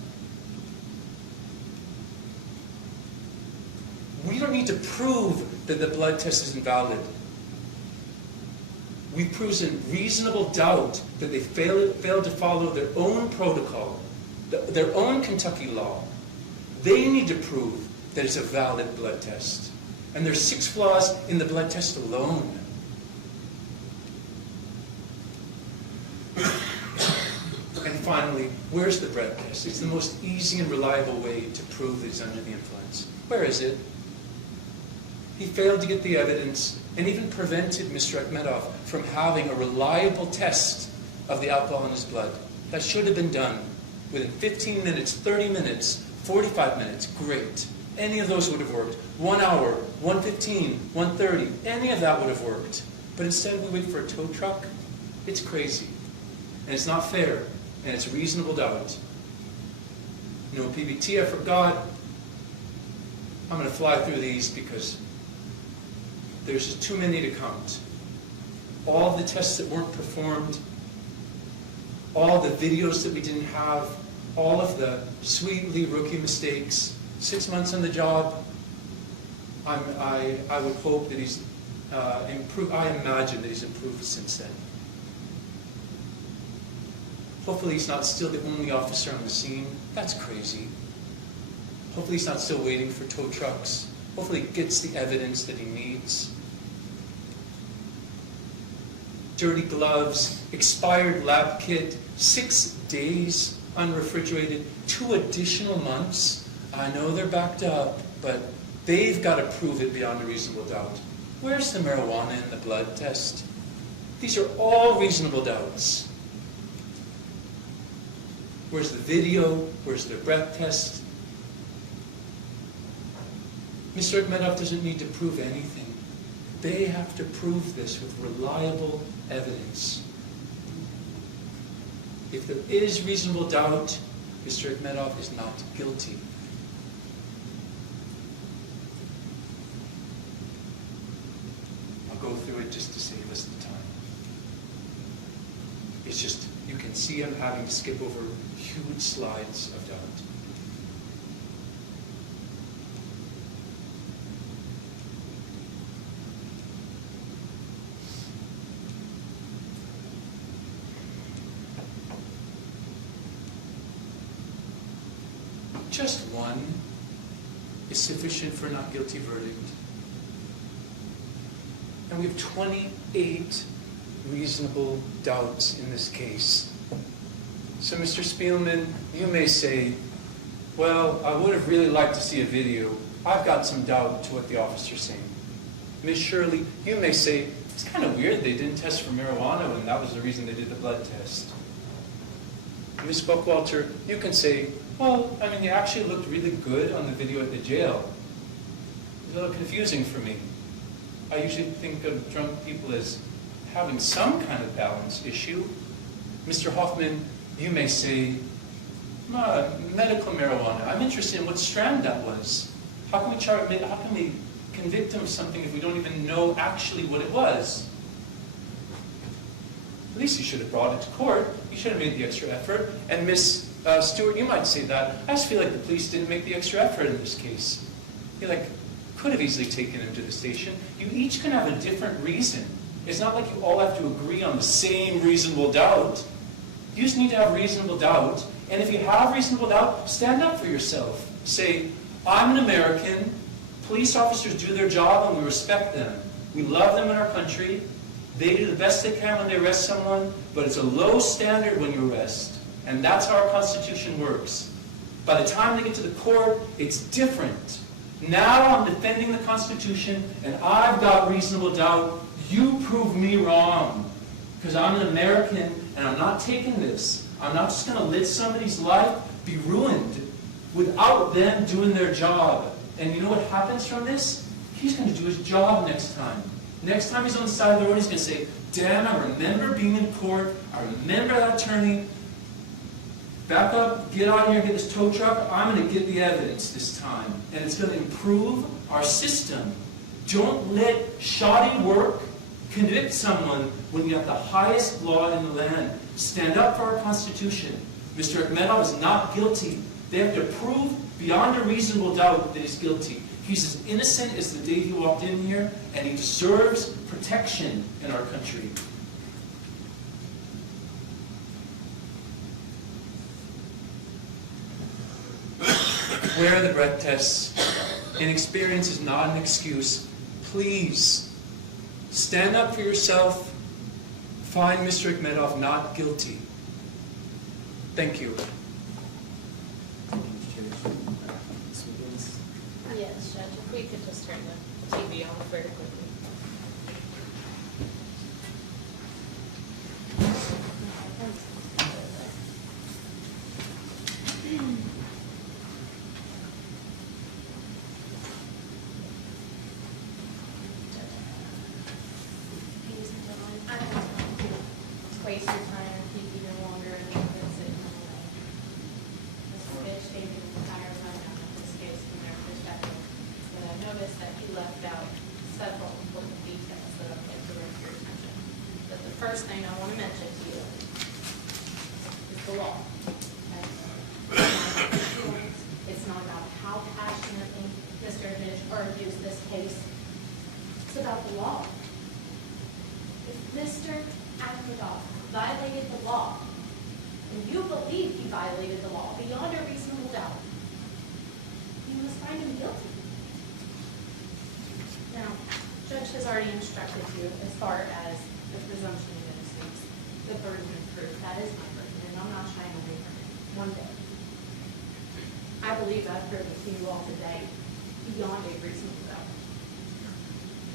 We don't need to prove that the blood test is invalid. We've proven reasonable doubt that they failed to follow their own protocol, their own Kentucky law. They need to prove that it's a valid blood test. And there's 6 flaws in the blood test alone. And finally, where's the breath test? It's the most easy and reliable way to prove that he's under the influence. Where is it? He failed to get the evidence and even prevented Mr. Akhmedov from having a reliable test of the alcohol in his blood. That should have been done within 15 minutes, 30 minutes, 45 minutes. Great. Any of those would have worked. 1 hour, 1:15, 1:30, any of that would have worked. But instead we wait for a tow truck. It's crazy. And it's not fair. And it's reasonable doubt. No PBT, I forgot. I'm going to fly through these because there's just too many to count. All the tests that weren't performed, all the videos that we didn't have, all of the sweetly rookie mistakes, 6 months on the job. I would hope that he's improved. I imagine that he's improved since then. Hopefully he's not still the only officer on the scene. That's crazy. Hopefully he's not still waiting for tow trucks. Hopefully he gets the evidence that he needs. Dirty gloves, expired lab kit, 6 days unrefrigerated, 2 additional months. I know they're backed up, but they've got to prove it beyond a reasonable doubt. Where's the marijuana in the blood test? These are all reasonable doubts. Where's the video? Where's the breath test? Mr. Akhmedov doesn't need to prove anything. They have to prove this with reliable evidence. If there is reasonable doubt, Mr. Akhmedov is not guilty. I'll go through it just to save us the time. It's just, you can see I'm having to skip over huge slides of doubt. Just one is sufficient for a not guilty verdict. And we have 28 reasonable doubts in this case. So, Mr. Spielman, you may say, well, I would have really liked to see a video. I've got some doubt to what the officer's saying. Ms. Shirley, you may say, it's kind of weird they didn't test for marijuana when that was the reason they did the blood test. Ms. Buckwalter, you can say, well, I mean, he actually looked really good on the video at the jail. It's a little confusing for me. I usually think of drunk people as having some kind of balance issue. Mr. Hoffman, you may say, medical marijuana. I'm interested in what strand that was. How can we convict him of something if we don't even know actually what it was? At least you should have brought it to court. You should have made the extra effort. And Miss Stewart, you might say that. I just feel like the police didn't make the extra effort in this case. You could have easily taken him to the station. You each can have a different reason. It's not like you all have to agree on the same reasonable doubt. You just need to have reasonable doubt. And if you have reasonable doubt, stand up for yourself. Say, I'm an American. Police officers do their job and we respect them. We love them in our country. They do the best they can when they arrest someone, but it's a low standard when you arrest. And that's how our Constitution works. By the time they get to the court, it's different. Now I'm defending the Constitution, and I've got reasonable doubt. You prove me wrong. Because I'm an American, and I'm not taking this. I'm not just going to let somebody's life be ruined without them doing their job. And you know what happens from this? He's going to do his job next time. Next time he's on the side of the road, he's going to say, damn, I remember being in court. I remember that attorney. Back up, get out of here, get this tow truck. I'm going to get the evidence this time. And it's going to improve our system. Don't let shoddy work convict someone when you have the highest law in the land. Stand up for our Constitution. Mr. Akhmedov is not guilty. They have to prove beyond a reasonable doubt that he's guilty. He's as innocent as the day he walked in here, and he deserves protection in our country. Where are the breath tests? Inexperience is not an excuse. Please, stand up for yourself. Find Mr. Akhmedov not guilty. Thank you. Yes, Judge, if we could just turn the TV off very quickly. Ladies and gentlemen, I don't want to waste your time or keep you longer and leave this sitting on the way. Mr. Fish gave me the entire rundown of this case from their perspective, but I noticed that he left out several important details that I'd like to bring to your attention. But the first thing I want to mention to you is the law. Okay? It's not about how passionately Mr. Fish argues this case. It's about the law. If Mr. Akhmedov violated the law, and you believe he violated the law beyond a reasonable doubt, you must find him guilty. Now, Judge has already instructed you as far as the presumption of innocence, the burden of proof. That is my burden, and I'm not shying away from it one bit. I believe I've proven to you all today beyond a reasonable doubt.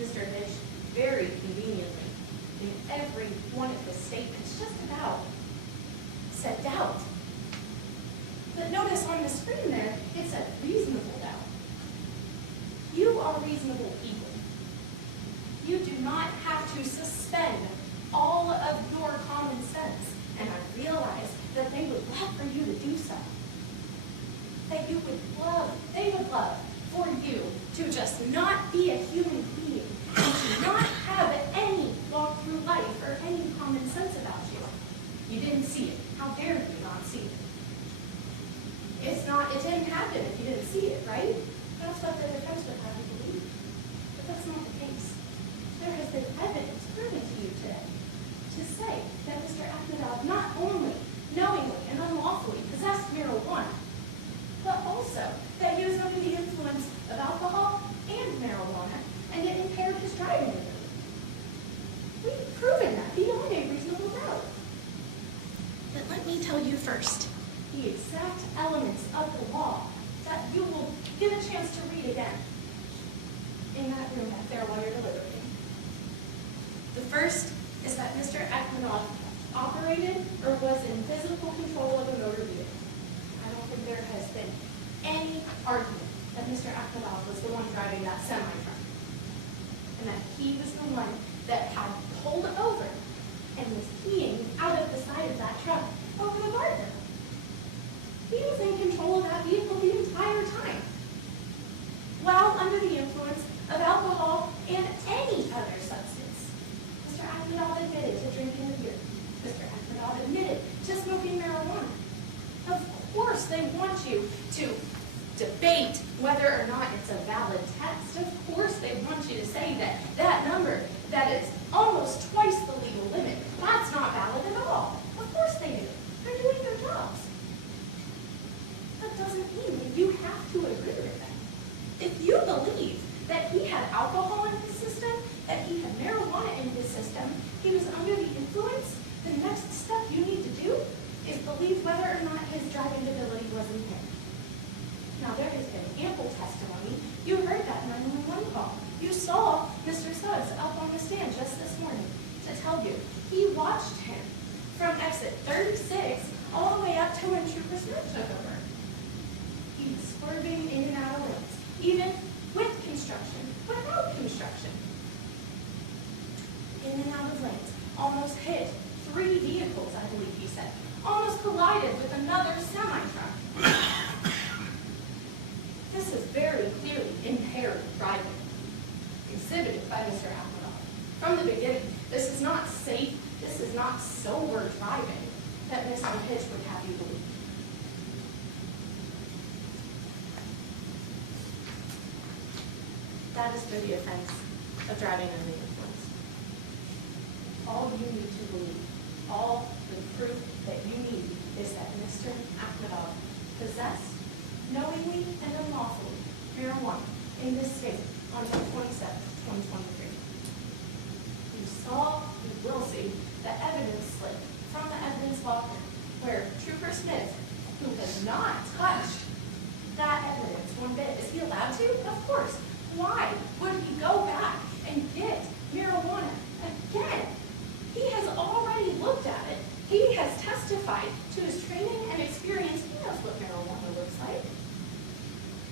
Mr. Hitch, very conveniently, in every one of his statements, just about said doubt. But notice on the screen there, it said reasonable doubt. You are reasonable people. You do not have to suspend all of your common sense. And I realize that they would love for you to do so. That you would love, they would love for you to just not be a human being and to not have any walk through life or any common sense about you. You didn't see it. How dare you not see it? It didn't happen if you didn't see it, right? That's what the defense would have you believe. But that's not the case. There has been evidence proven to you today to say that Mr. Akhmedov not only knowingly and unlawfully possessed marijuana, but also that he was under the influence of alcohol and marijuana, and it impaired his driving ability. We've proven that beyond a reasonable doubt. But let me tell you first the exact elements of the law that you will get a chance to read again in that room back there while you're deliberating. The first is that Mr. Akhmedov operated or was in physical control of a motor vehicle. I don't think there has been any argument that Mr. Akhmedov was the one driving that semi-truck, and that he was the one that had pulled over and was peeing out of the side of that truck over the guardrail. He was in control of that vehicle the entire time, while under the influence of alcohol and any other substance. Mr. Akhmedov admitted to drinking the beer. Mr. Akhmedov admitted to smoking marijuana. Of course they want you to debate whether or not it's a valid test. Of course they want you to say that that number that is almost twice the legal limit, that's not valid at all. Of course they do. They're doing their jobs. That doesn't mean that you have to agree with them. If you believe that he had alcohol in his system, that he had marijuana in his system, he was under the influence, the next step you need to do is believe whether or not his driving ability was impaired. Now, there has been ample testimony. You heard that 911 call. You saw Mr. Suggs up on the stand just this morning to tell you he watched him from exit 36 all the way up to when Trooper Smith took over. He was swerving in and out of lanes, even with construction, without construction. In and out of lanes, almost hit 3 vehicles, I believe he said. Almost collided with another semi-truck. This is very clearly impaired driving, exhibited by Mr. Akhmedov. From the beginning, this is not safe, this is not sober driving that Mr. Hitch would have you believe. That is for the offense of driving under the influence. All you need to believe, all the proof that you need is that Mr. Akhmedov possessed, knowingly and unlawfully, marijuana in this state on June 27th, 2023. You saw, you will see, the evidence slip from the evidence locker where Trooper Smith, who has not touched that evidence one bit, is he allowed to? Of course. Why would he go back and get marijuana again? He has already looked at it. He has testified to his training and experience. He knows what marijuana looks like.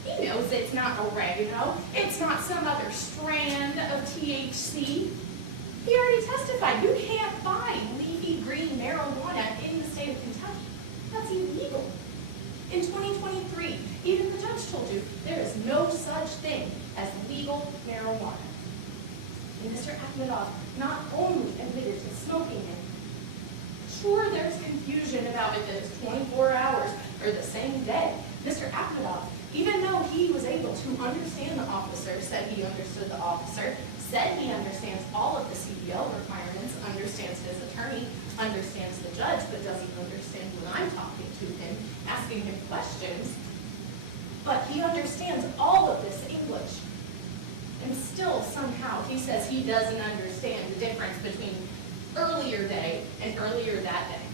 He knows it's not oregano. It's not some other strand of THC. He already testified. You can't buy leafy green marijuana in the state of Kentucky. That's illegal. In 2023, even the judge told you there is no such thing as legal marijuana. And Mr. Akhmedov not only admitted to smoking it, sure there's confusion about if it's 24 hours or the same day. Mr. Akhmedov, even though he was able to understand the officer, said he understood the officer, said he understands all of the CDL requirements, understands his attorney, understands the judge, but doesn't understand when I'm talking to him, asking him questions. But he understands all of this English. And still, somehow, he says he doesn't understand the difference between earlier day and earlier that day.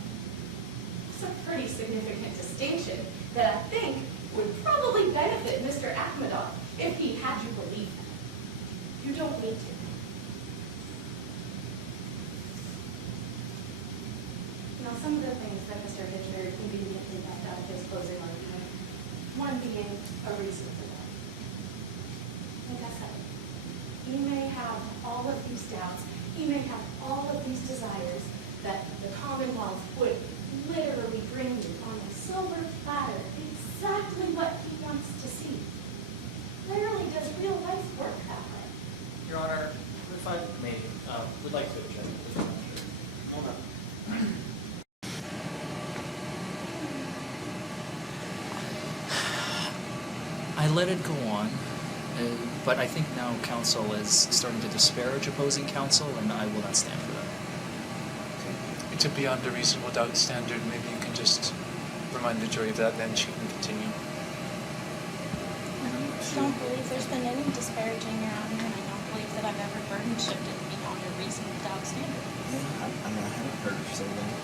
It's a pretty significant distinction that I think would probably benefit Mr. Akhmedov if he had you believe that. You don't need to. Now, some of the things that Mr. Hitch very conveniently left out of his closing argument, one being a reason for that. Like I said, he may have all of these doubts, he may have all of these desires that the Commonwealth would literally bring you on a silver platter, exactly what he wants to see. Rarely does real life work that way. Your Honor, if I may, would like to object to this measure. Hold on. I let it go on, but I think now counsel is starting to disparage opposing counsel, and I will not stand for that. It's a beyond a reasonable doubt standard. Maybe you can just remind the jury of that, then she can continue. I don't believe there's been any disparaging, Your Honor, and I don't believe that I've ever burden shifted beyond a reasonable doubt standard. Yeah, I haven't heard her say that.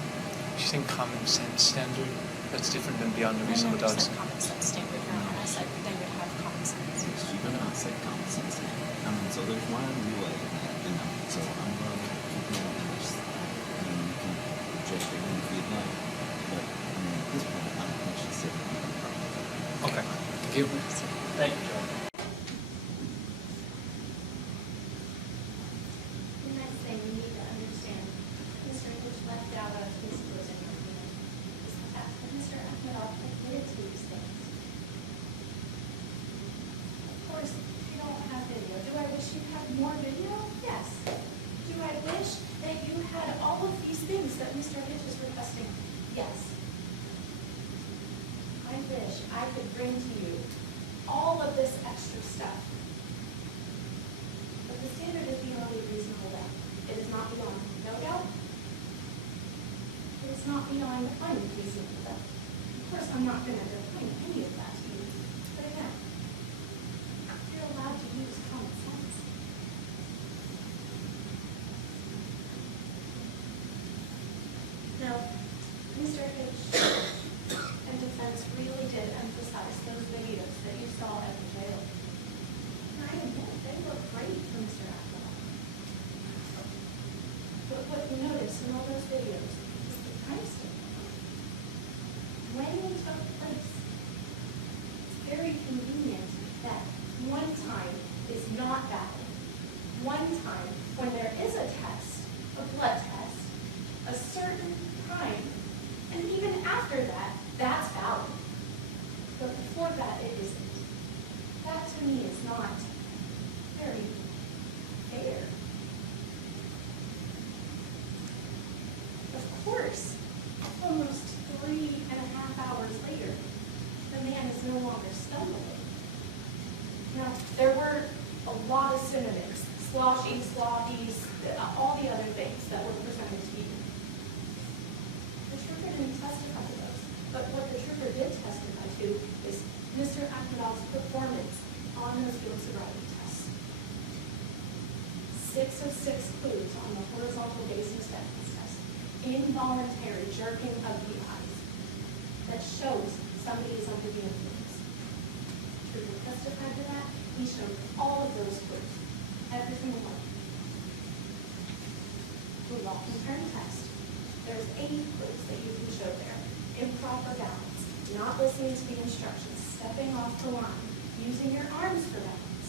She's saying common sense standard. That's different than beyond a I reasonable never doubt. said common sense standard, Your Honor. I said they would have common sense. She did not say common sense. I mean, so there's one relay in that, so I'm going to keep you on this. And you can reject it if you'd like. But, I mean, at this point, I don't think she's sitting on the problem. Okay. Thank you. Thank you, Judge. The next thing you need to understand, Mr. Hitch left out of his closing argument, is the fact that Mr. Akhmedov admitted to these things. Of course, you don't have video. Do I wish you had more video? Yes. Do I wish that you had all of these things that Mr. Hitch is requesting? Yes. I wish I could bring to you all of this extra stuff. But the standard is beyond a reasonable doubt. It is not beyond no doubt. It is not beyond unreasonable doubt. Of course, I'm not going to explain any of that to you. But again, you're allowed to use common sense. Now, Mr. Hitch and defense really did emphasize those videos that you saw at the jail. And I admit, they look great for Mr. Akhmedov. But what you notice in all those videos is the timestamp. When they took place, it's very convenient that one time is not valid. One time, when there is a test, a blood test, a certain time, and even after that, that's valid. But before that, it isn't. That to me is not very fair. Of course, almost 3.5 hours later, the man is no longer stumbling. Now, there were a lot of synonyms, sloshy, sloppies, all the other things that were presented to you. The trooper didn't testify to those, but what the trooper did testify to is Mr. Akhmedov's performance on those field sobriety tests. 6 of 6 clues on the horizontal base acceptance test. Involuntary jerking of the eyes that shows somebody is under the influence. The trooper testified to that. He showed all of those clues, every single one. The walk and turn test. There's 8 clues that you can show there. Improper balance, not listening to the instructions, stepping off the line, using your arms for balance.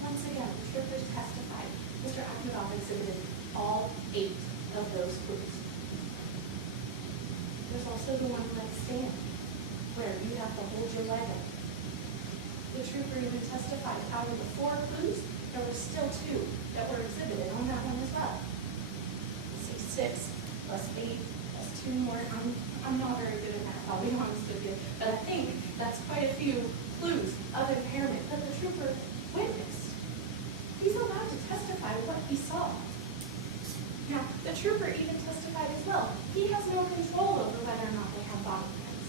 Once again, the troopers testified Mr. Akhmedov exhibited all 8 of those clues. There's also the one leg stand, where you have to hold your leg up. The trooper even testified out of the 4 clues, there were still 2 that were exhibited on that one as well. So 6 plus 8 plus 2 more. I'm not very good at math, I'll be honest with you, but I think that's quite a few clues of impairment that the testify what he saw. Now, the trooper even testified as well. He has no control over whether or not they have body cams.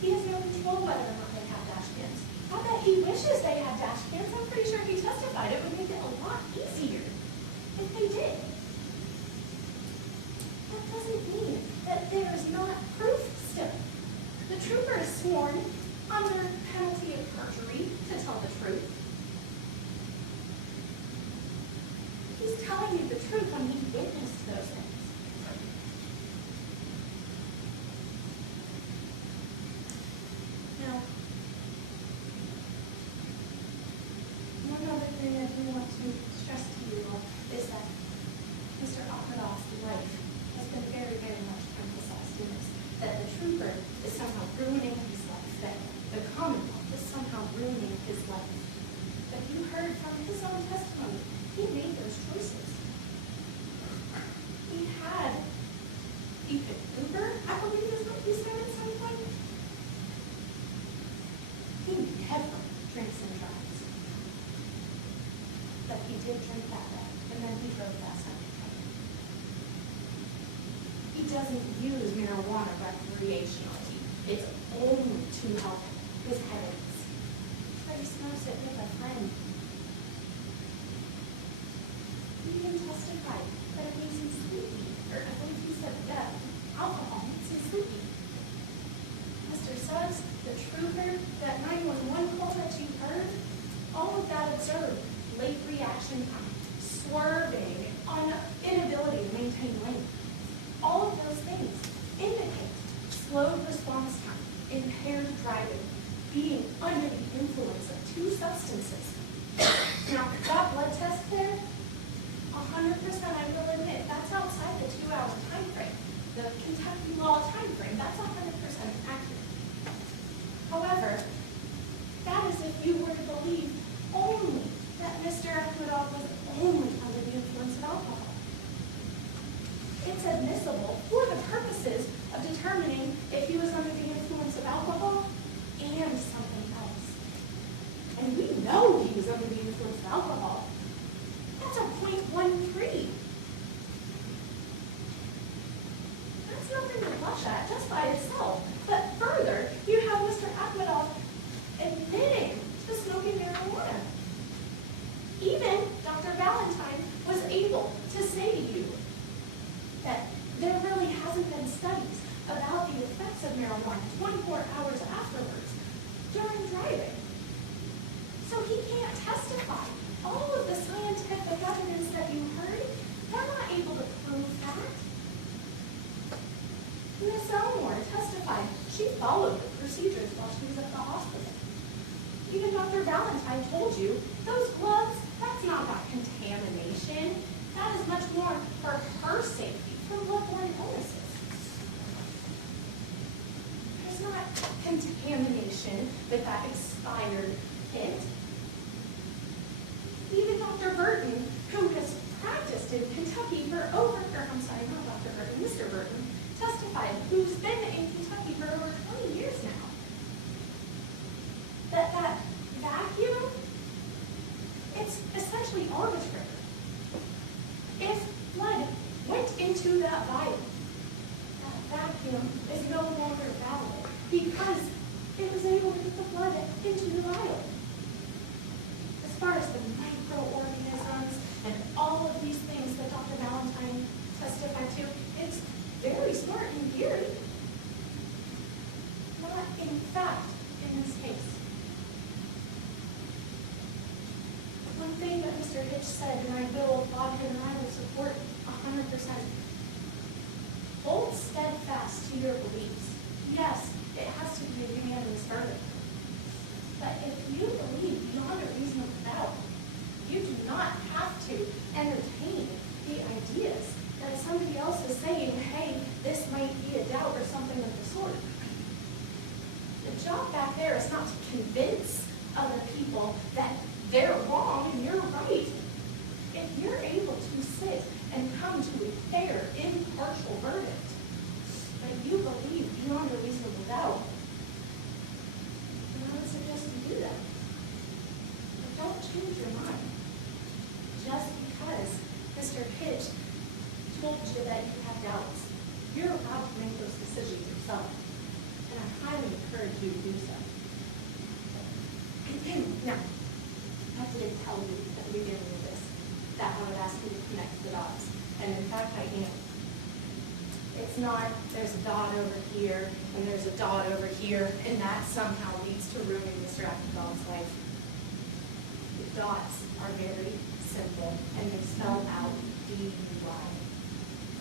He has no control whether or not they have dash cams. I bet he wishes they had dash cams. I'm pretty sure he testified it would make it a lot easier if they did. That doesn't mean that there is not proof still. The trooper is sworn under penalty of perjury to tell the truth. He's telling you the truth when he witnessed those things. Now, one other thing that we want to stress to you all is that Mr. Akradov's life has been very, very much emphasized in this, that the trooper is somehow ruining his life, that the Commonwealth is somehow ruining his life. But you heard from his own testimony, he made those choices. He could Uber, I believe is what he said at some point. He never drinks and drives. But he did drink that day, and then he drove last night. He doesn't use marijuana recreationally. It's only to help his headaches. But he smokes it with a friend. He even testified that it makes him sleepy, or I believe he said that alcohol makes him sleepy. Mr. Suggs, the trooper, that 911 call that you heard, all of that observed, late reaction time, swerving, inability to maintain lane. All of those things indicate slowed response time, impaired driving, being under the influence of two substances. Now, that blood test there, 100% I will admit, that's outside the 2-hour time frame. The Kentucky law time frame, that's 100% accurate. However, that is if you were to believe only that Mr. Akradov was only under the influence of alcohol. It's admissible for the purposes of determining if he was under the influence of alcohol and something else. And we know he was under the influence of alcohol. That's a 0.13. That's nothing to blush at just by itself. But further, you have Mr. Akradov admitting to smoking marijuana. Even Dr. Valentine was able to say to you that there really hasn't been studies about the effects of marijuana 24 hours afterwards during driving. So he can't testify. All of the scientific evidence that you heard, they're not able to prove that. Miss Elmore testified she followed the procedures while she was at the hospital. Even Dr. Valentine told you, those gloves, that's not about contamination. That is much more for her safety, for bloodborne illnesses. There's not contamination with that expired kit. Even Dr. Burton, who has practiced in Kentucky for Mr. Burton, testified, who's been in Kentucky for over 20 years now, that vacuum, it's essentially arbitrary. If blood went into that vial, that vacuum is no longer valid because it was able to get the blood into the vial. As far as the microorganisms and all of these things that Dr. Valentine testified to, it's very smart in theory, not in fact in this case. One thing that Mr. Hitch said, and I will applaud him and I will support 100%. Hold steadfast to your beliefs. Yes, it has to be a unanimous verdict. But if you believe beyond a reasonable doubt, you do not have to entertain the ideas that somebody else is saying, hey, this might be a doubt or something of the sort. The job back there is not to convince other people that they're wrong and you're right. If you're able to sit and come to a fair, impartial verdict, but you believe beyond a reasonable doubt, then I would suggest you do that. But don't or that you have doubts, you're allowed to make those decisions yourself. And I highly encourage you to do so. Now, I didn't tell you at the beginning of this that I would ask you to connect the dots. And in fact, I am. It's not, there's a dot over here, and there's a dot over here, and that somehow leads to ruining Mr. Acton's life. The dots are very simple, and they spell out DUI.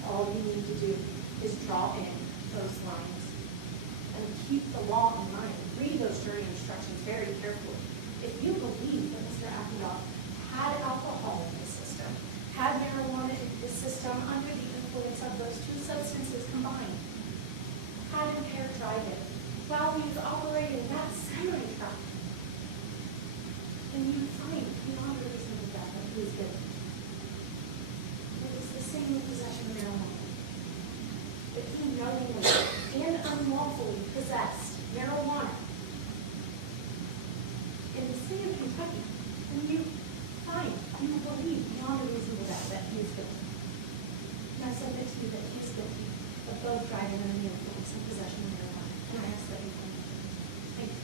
All you need to do is draw in those lines and keep the law in mind. Read those jury instructions very carefully. If you believe that Mr. Acton had alcohol in his system, had marijuana in his system under the influence of those two substances combined, had impaired driving while he was operating that semi-truck, then you find beyond a reasonable doubt that he is guilty. It is the same with possession of marijuana. If he knowingly and unlawfully possessed marijuana in the state of Kentucky, then you find, you believe beyond a reasonable doubt that he is guilty. And I submit to you that he is guilty of both driving under the influence and possession of marijuana. And I ask that you find him. Thank you.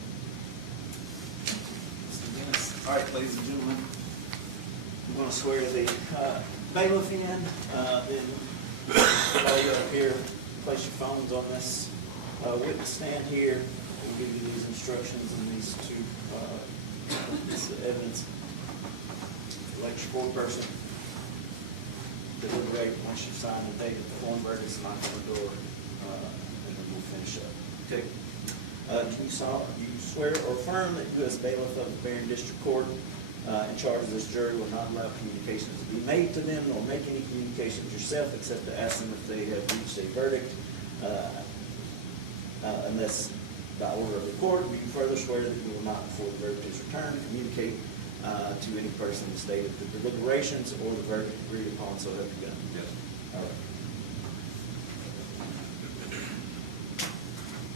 Mr. Dennis. All right, ladies and gentlemen, I'm going to swear the bailiff in. Then while you're up here, place your phones on this witness stand here. We'll give you these instructions and these two this evidence. Elect your board person. Deliberate once you've signed the date of the form verdict, knock on the door, and then we'll finish up. Okay. Do you swear or affirm that you as bailiff of the Barron District Court in charge of this jury will not allow communications to be made to them or make any communications yourself except to ask them if they have reached a verdict unless by order of the court? Do you further swear that you will not, before the verdict is returned, communicate to any person the state of the deliberations or the verdict agreed upon, so help you God? Yes. All right.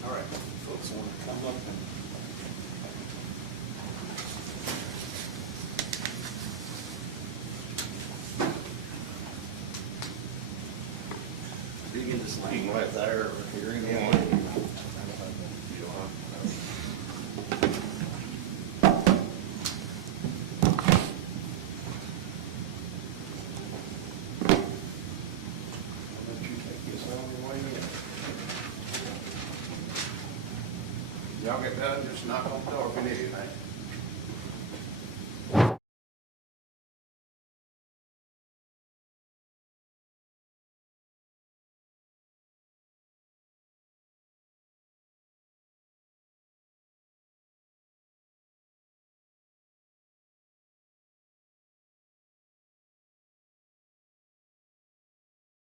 All right, folks want to come up and You can just lean right there or here anymore. You don't have I'll let you take this on your way in. Y'all get done, just knock on the door.